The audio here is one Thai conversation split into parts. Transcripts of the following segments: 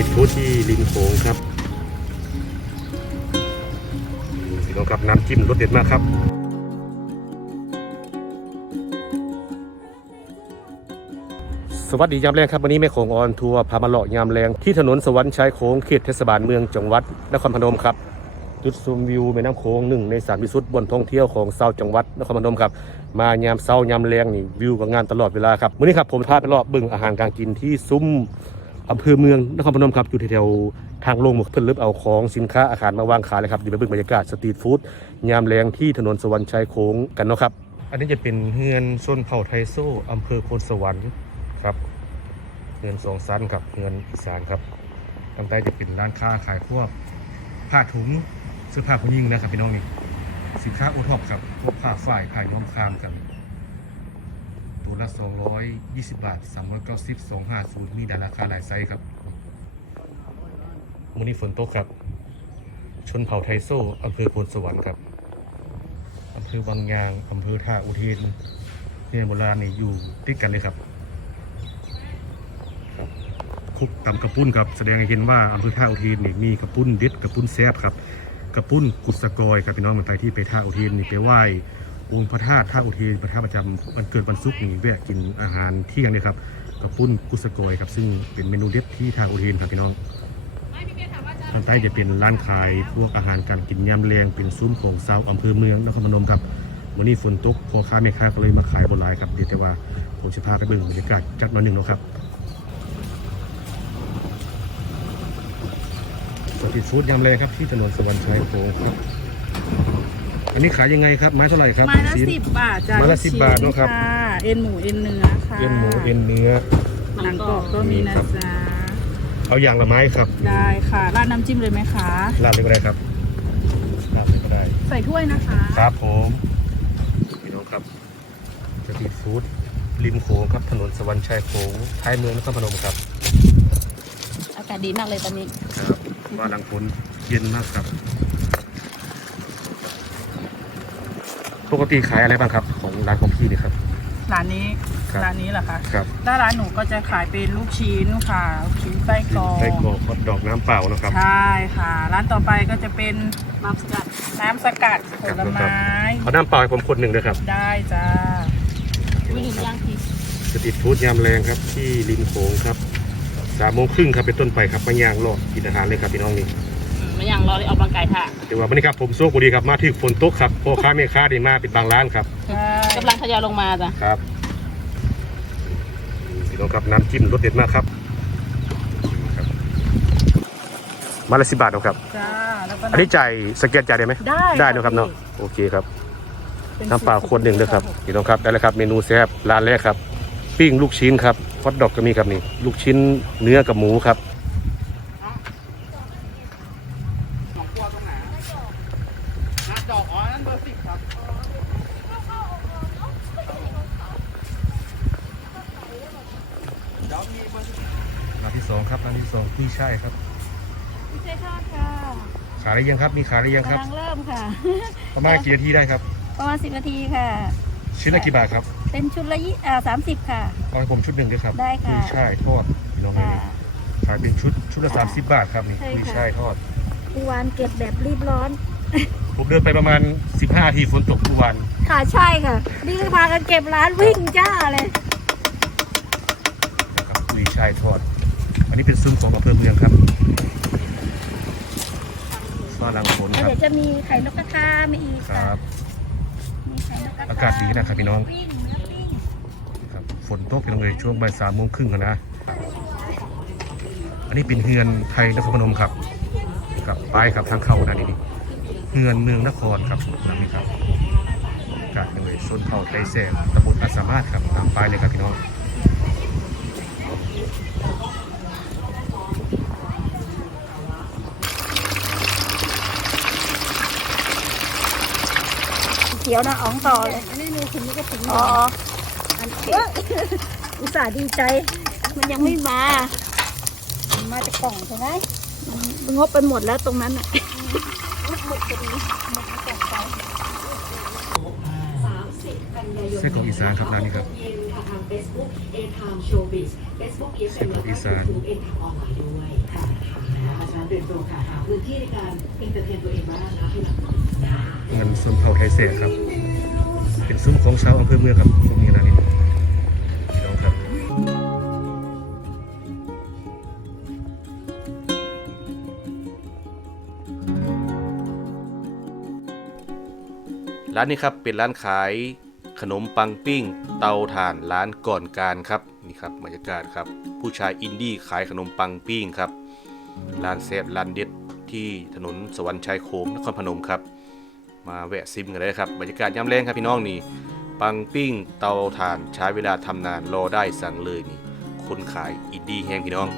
รีฟู้ดที่ริมโขงครับพี่น้องครับน้ำจิ้มรสเด็ดมากครับสวัสดียามแรงครับวันนี้แม่โขงออนทัวร์พามาเลาะยามแรงที่ถนนสวรรค์ชายโขงเขตเทศบาลเมืองจังหวัดนครพนมครับจุดชมวิวแม่น้ำโขงหนึ่งในสามที่สุดบนท่องเที่ยวของเซาจังหวัดนครพนมครับมายามเช้ายามแรงนี่วิวกับงานตลอดเวลาครับวันนี้ครับผมพาไปเลาะบิ่งอาหารการกินที่ซุ้ม อำเภอเมืองนครพนมครับอยู่แถวทางลงหมกเพิ่นลึบเอาของสินค้าอาหารมาวางขายเลยครับเดี๋ยวไปบิ่งบรรยากาศสตรีทฟู้ดยามแรงที่ถนนสวรรค์ชายโขงกันเนาะครับ อันนี้จะเป็นเฮือนชนเผ่าไทโซอำเภอโพนสวรรค์ครับเงินสองสันครับเงินอีสานครับทางใต้จะเป็นร้านค้าขายพวกผ้าถุงเสื้อผ้าผู้หญิงนะครับพี่น้องนี่สินค้าโอท็อปครับพวกผ้าฝ้ายผ้าย้อมคามกัน ตัวละ 220 บาท 390 250 มีดาราคาหลายไซส์ครับมื้อนี้ฝนตกครับ ชนเผ่าไทโซอำเภอโพนสวรรค์ครับอำเภอวังยางอำเภอท่าอุเทนเนี่ยโบราณนี่อยู่ติดกันเลยครับคุกตำกระปุ้นครับแสดงให้เห็นว่าอำเภอท่าอุเทนนี่มีกระปุ้นเด็ดกระปุ้นแซบครับกระปุ้นกุศกอยครับพี่น้องเมืองไทยที่ไปท่าอุเทนนี่ไปไหว้ องค์พระธาตุท่าอุเทนพระธาตุประจำวันเกิดวันศุกร์นี่แวะกินอาหารเที่ยงเนี่ยครับกระปุ้นกุศกอยครับซึ่งเป็นเมนูเด็ดที่ท่าอุเทนครับพี่น้องทางใต้จะเป็นร้านขายพวกอาหารการกินยามแรงเป็นซุ้มของเซาอำเภอเมืองนครพนมครับวันนี้ฝนตกพ่อค้าแม่ค้าก็เลยมาขายบนไลน์ครับเดี๋ยวแต่ว่าผมจะพาไปเบิ่งบรรยากาศจัดหน่อยหนึ่งนะครับสตรีทฟู้ดยำเลยครับที่ถนนสวรรค์ชัยโขงครับ นนี้ขายยังไงครับไม้เท่าไหร่ครับไม้ละชิ้นสิบบาทจ้าไม้ละ10บาทเนอะครับ เอ็นหมูเอ็นเนื้อค่ะเอ็นหมูเอ็นเนื้อ หนังกรอบก็มีนะครับจ๊ะเอาอย่างละไม้ครับได้ค่ะราดน้ำจิ้มเลยไหมคะราดเลยก็ได้ครับราดเลยก็ได้ ใส่ถ้วยนะคะ ครับผมพี่น้องครับสตรีทฟู้ดริมโขงครับถนนสวรรค์ชัยโขงท้ายเมืองนครพนมครับอากาศดีมากเลยตอนนี้ครับว่าหลังฝนเย็นมากครับ ปกติขายอะไรบ้างครับ ของร้านของพี่นี่ครับ ร้านนี้ครับร้านนี้เหรอคะครับด้านร้านหนูก็จะขายเป็นลูกชิ้นค่ะลูกชิ้นไส้กรอกไส้กรอกฮอทดอกน้ำเปล่านะครับ ใช่ค่ะ ร้านต่อไปก็จะเป็นน้ำสกัดน้ำสกัดผลไม้เอาน้ำเปล่าให้ผมคนหนึ่งด้วยครับได้จ้าไม่ถึงย่างพริกสตรีทฟู้ดยามแรงครับ ที่ริมโขงครับสามโมงครึ่งครับเป็นต้นไปครับมาย่างรอกินอาหารเลยครับพี่น้องนี่ ไม่ย่างรอเลยออกกำลังกายท่าเดี๋ยวว่าวันนี้ครับผมโชคดีครับมาถึงฝนตกครับพ่อค้าแม่ค้าได้มาเป็นบางร้านครับใช่กำลังทยอยลงมาจ้ะครับพี่น้องครับน้ำจิ้มรสเด็ดมากครับครับมาละสิบบาทเอาครับ จ้าแล้วก็อันนี้จ่ายสแกนจ่ายได้ไหมได้ได้นะครับเนาะโอเคครับ น้ำเปล่าขวดหนึ่งด้วยครับพี่น้องครับได้แล้วครับเมนูแซ่บร้านแรกครับ ปิ้งลูกชิ้นครับฮอทดอกก็มีครับนี่ลูกชิ้นเนื้อกับหมูครับร้านที่สอง ครับร้านที่สองกุ้ยช่ายครับไม่ใช่ทอดค่ะ ขายได้ยังครับมีขายได้ยังครับกำลังเริ่มค่ะ ประมาณกี่นาทีได้ครับ ประมาณสิบนาทีค่ะ ชิ้นละกี่บาทครับ เป็นชุดละยี่อ่าสามสิบค่ะเอาให้ผมชุดหนึ่งด้วยครับได้ค่ะ กุ้ยช่ายทอดพี่น้องค่ะนี่ขายเป็นชุดชุดละสามสิบบาทครับนี่ใช่ค่ะ กุ้ยช่ายทอดทุกวันเก็บแบบรีบร้อน ผมเดินไปประมาณ 15นาทีฝนตกทุกวันค่ะใช่ค่ะ นี่ก็พากันเก็บร้านวิ่งจ้าเลยนะครับกุ้ยช่ายทอด อันนี้เป็นซุ้มของอำเภอเมืองครับฟ้าหลังฝนแล้วครับเดี๋ยวจะมีไข่นกกระทามาอีกคค่ะรับ มีไข่นกกระทาอากาศดีนะครับพี่น้อง ปิ้งเนื้อปิ้งครับฝนตกพี่น้องเลยช่วงบ่ายสามโมงครึ่งนะ อันนี้เป็นเฮือนไทยนครพนมครับครับไปครับทางเข้านะนี่นี่เฮือนเมืองนครครับหลังนี้ครับอากาศเป็นเลยชนเผ่าไทยแสงตำบลอาสามารถครับตามป้ายเลยครับพี่น้อง ขียวนะอ๋องต่อเลยอันนี้หนูถึงนี่ก็ถึงอ๋ออันเก๋อุตส่าห์ดีใจ มันยังไม่มามาจากกล่องใช่ไหมมันงบไปหมดแล้วตรงนั้นอะไส้กรอกอีสานครับร้านนี้ครับเย็นค่ะทาง Facebook A Time Showbiz Facebook เย็นเป็น Facebook อีสานยูทูบเอ็นทางออนไลน์ด้วยค่ะที่ในการเอนเตอร์เทนตัวเองบ้างนะที่หลังเงิน ซุ้มเผาไทยเสียครับ เป็นซุ้มของชาวอำเภอเมืองครับซุ้มนี้นะนี่พี่น้องครับร้านนี้ครับเป็นร้านขายขนมปังปิ้ง เตาถ่านร้านก่อนการครับนี่ครับบรรยากาศครับ ผู้ชายอินดี้ขายขนมปังปิ้งครับร้านแซบร้านเด็ดที่ถนนสวรรค์ชัยโค้งนครพนมครับ มาแวะซิมกันเลยครับบรรยากาศย่ำแรงครับพี่น้องนี่ปังปิ้งเตาถ่านใช้เวลาทำนานรอได้สั่งเลยนี่ คนขายอินดี้แห้งพี่น้อง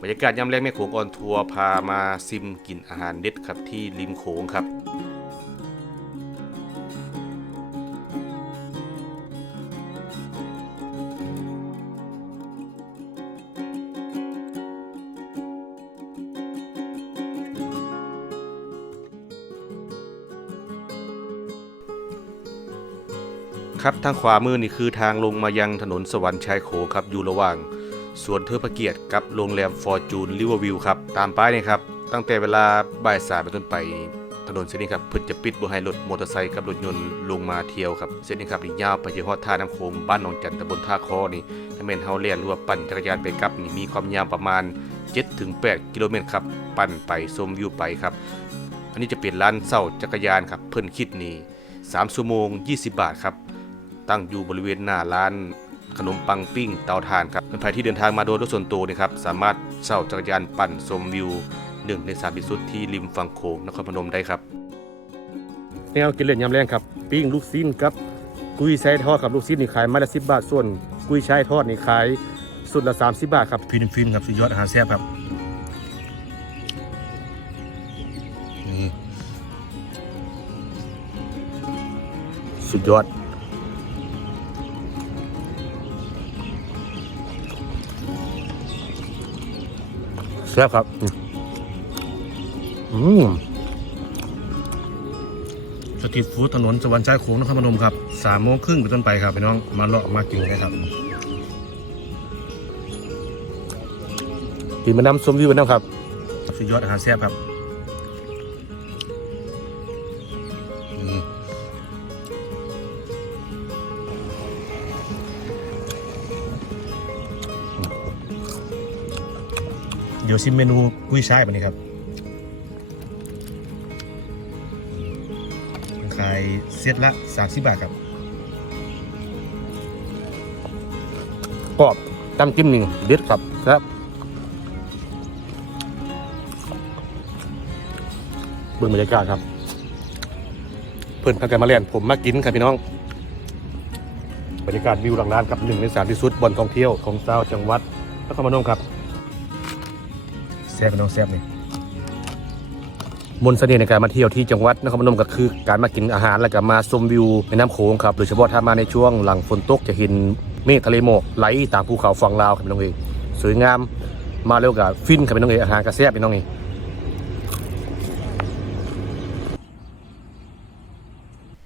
บรรยากาศย่ำแรงแม่โขงออนทัวร์พามาซิมกินอาหารเด็ดครับที่ริมโขงครับ ครับทางขวามือนี่คือทางลงมายังถนนสวรรค์ชายโขงครับอยู่ระหว่างสวนเทอพระเกียรติกับโรงแรมฟอร์จูนริเวอร์วิวครับตามป้ายนี่ครับตั้งแต่เวลาบ่ายสามเป็นต้นไปถนนเส้นนี้ครับเพิ่นจะปิดบ่ให้รถมอเตอร์ไซค์กับรถยนต์ลงมาเที่ยวครับเส้นนี้ครับนี่ยาวไปจนฮอดท่าน้ำโขงบ้านหนองจันทร์ตำบลท่าคอนี่ถ้าแม่นเฮาเลียนหรือว่าปั่นจักรยานไปกลับนี่มีความยาวประมาณ 7-8 กิโลเมตรครับปั่นไปชมวิวไปครับอันนี้จะเป็นร้านเช่าจักรยานครับเพิ่นคิดนี่3ชั่วโมง 20 บาทครับ ตั้งอยู่บริเวณหน้าร้านขนมปังปิ้งเตาถ่านครับเป็นใครที่เดินทางมาโดยรถส่วนตัวนี่ครับสามารถเช่าจักรยานปั่นชมวิวหนึ่งในสามที่สุดที่ริมฝั่งโขงนครพนมได้ครับแนวกินเล่นยำแรงครับ ปิ้งลูกชิ้นกับกุ้ยช่ายทอดครับลูกชิ้นนี่ขายไม้ละสิบบาทส่วน กุ้ยช่ายทอดนี่ขายสุดละ30บาทครับฟินฟินครับสุดยอดอาหารแซ่บครับนี่สุดยอด ซ่บครับ อืมสตรีทฟู้ดถนนสวรรค์ชายโขงนครพนมครับสามโมงครึ่งเป็นต้นไปครับพี่น้องมาเลาะมากินเลยครับกินมานำส้มวิวมานำครับสุดยอดอาหารแซ่บครับ ดี๋ยวชิมเมนูกุ้ยช่ายมานี่ครับขายเซตละ30บาทครับกรอบจำจิ้มหนึ่งเด็ดครับครับเบิ่งบรรยากาศครับ เพื่อนพากันมาเล่นผมมากินครับพี่น้อง บรรยากาศวิวหลังร้านครับหนึ่งในสามที่สุดบนท่องเที่ยวของเจ้าจังหวัดนครพนมครับ ซ่บน้องแซ่บนี่มนต์เสน่ห์ในการมาเที่ยวที่จังหวัดนครพนมก็คือการมากินอาหารและก็มาชมวิวแม่น้ำโขงครับโดยเฉพาะถ้ามาในช่วงหลังฝนตกจะเห็นเมฆทะเลหมอกไหลตามภูเขาฝั่งลาวครับพี่น้องเองสวยงามมาเร็วกับฟินครับพี่น้องเองอาหารกระแซบพี่น้องเอง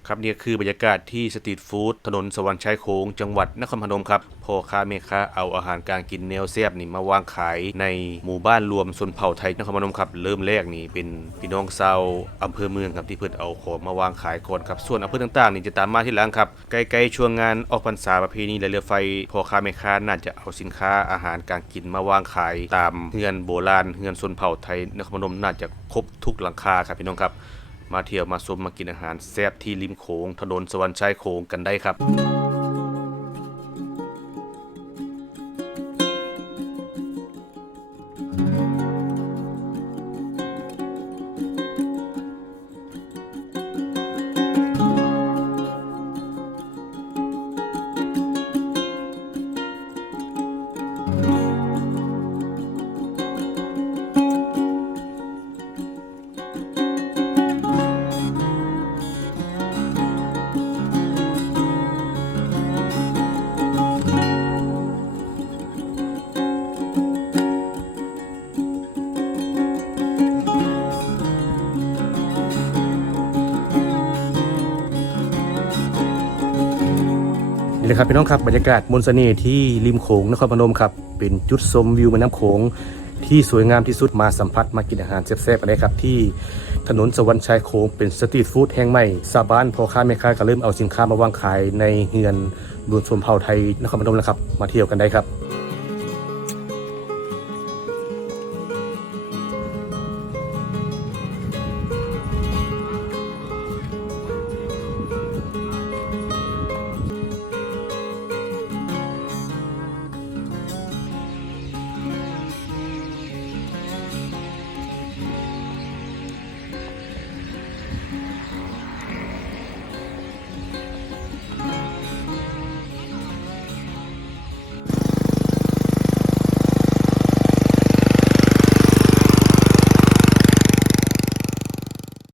ครับนี่คือบรรยากาศที่สตรีทฟู้ดถนนสวรรค์ชายโขงจังหวัดนครพนมครับพ่อค้าแม่ค้าเอาอาหารการกินแนวแซ่บนี่มาวางขายในหมู่บ้านรวมชนเผ่าไทยนครพนมครับเริ่มแรกนี่เป็นพี่น้องชาวอำเภอเมืองครับที่เพิ่นเอาของมาวางขายก่อนครับส่วนอำเภอต่างๆ นี่จะตามมาที่หลังครับใกล้ๆช่วงงานออกพรรษาประเพณีและเรือไฟพ่อค้าแม่ค้าน่าจะเอาสินค้าอาหารการกินมาวางขาย ตามเฮือนโบราณเฮือนชนเผ่าไทยนครพนมน่าจะครบทุกหลังคาครับพี่น้องครับ มาเที่ยวมาชมมากินอาหารแซ่บที่ริมโขงถนนสวรรค์ชายโขงกันได้ครับ นี่เลยครับพี่น้องครับบรรยากาศมนสเสน่ห์ที่ริมโขงนครพนมครับเป็นจุดชมวิวแม่น้ำโขงที่สวยงามที่สุดมาสัมผัสมากินอาหารแซ่บๆกันได้ครับ ที่ถนนสวรรค์ชายโคงเป็นสตรีทฟู้ดแห่งใหม่ซาบ้านพ่อค้าแม่ค้าก็เริ่มเอาสินค้ามาวางขายในเฮือนรวมชมเผ่าไทยนครพนมแล้วครับ มาเที่ยวกันได้ครับ